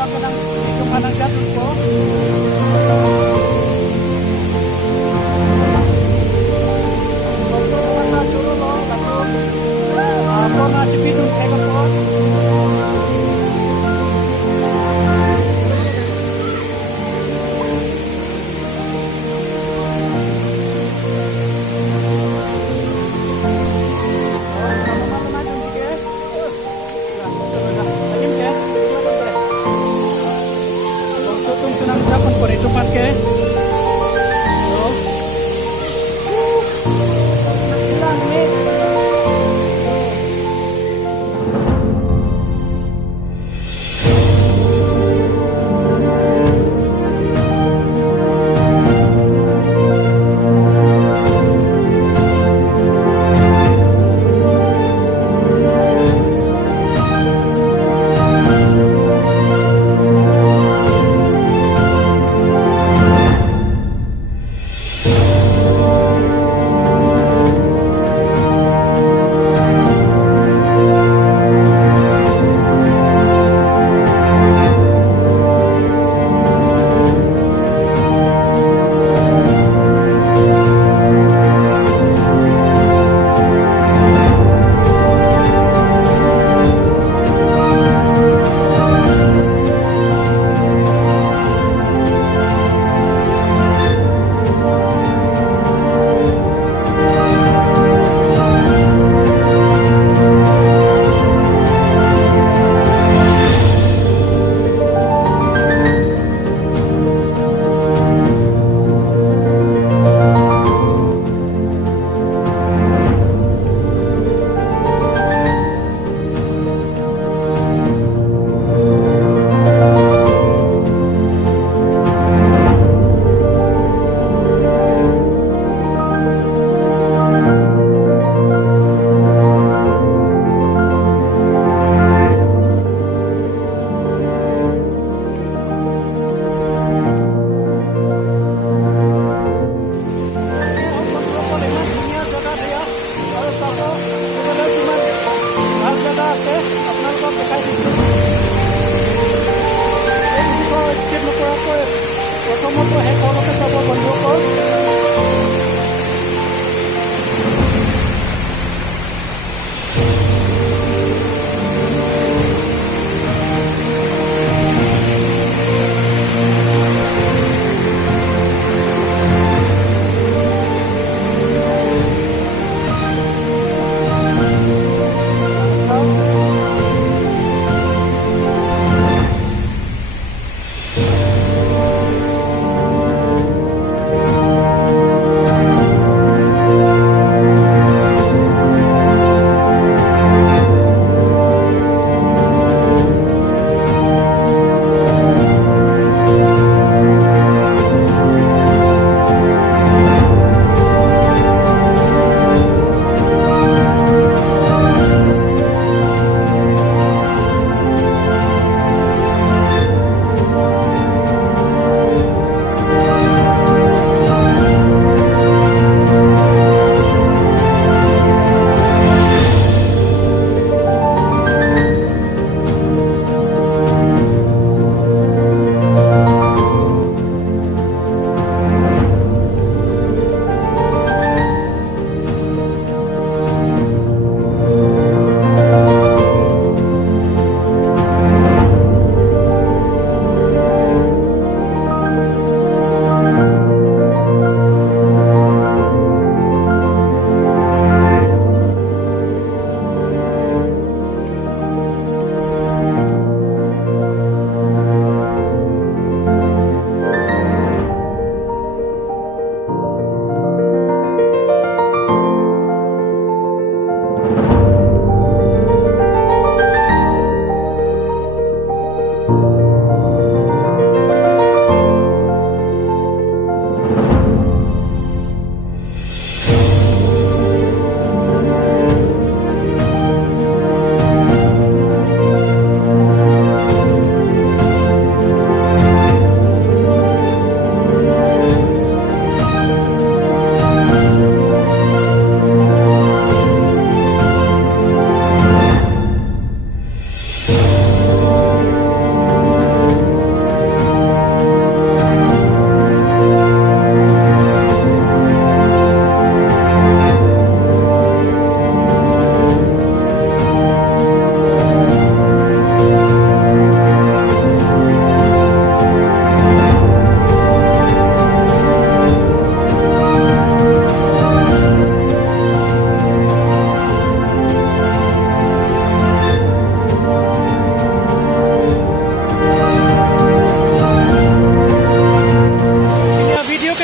pa ka ng ito ka ng gatod ko. Sponsor naman na churo no. Ako na si Bidong kaya po. Senang dapat por itu parke. Yo. Hilang nih.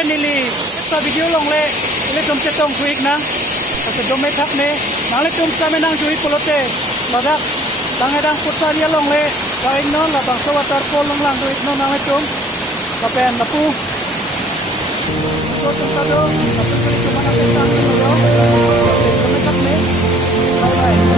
nili ta video long le le tum se tong quick na ta dom me thak ne na le tum sa me nang jui polote badak dang edang putar ya long le ka in non la bang so water pol long lang duit no na le tum ka pen na pu so tum ta do ka pen ko mana ke ta no do tum me thak ne bye bye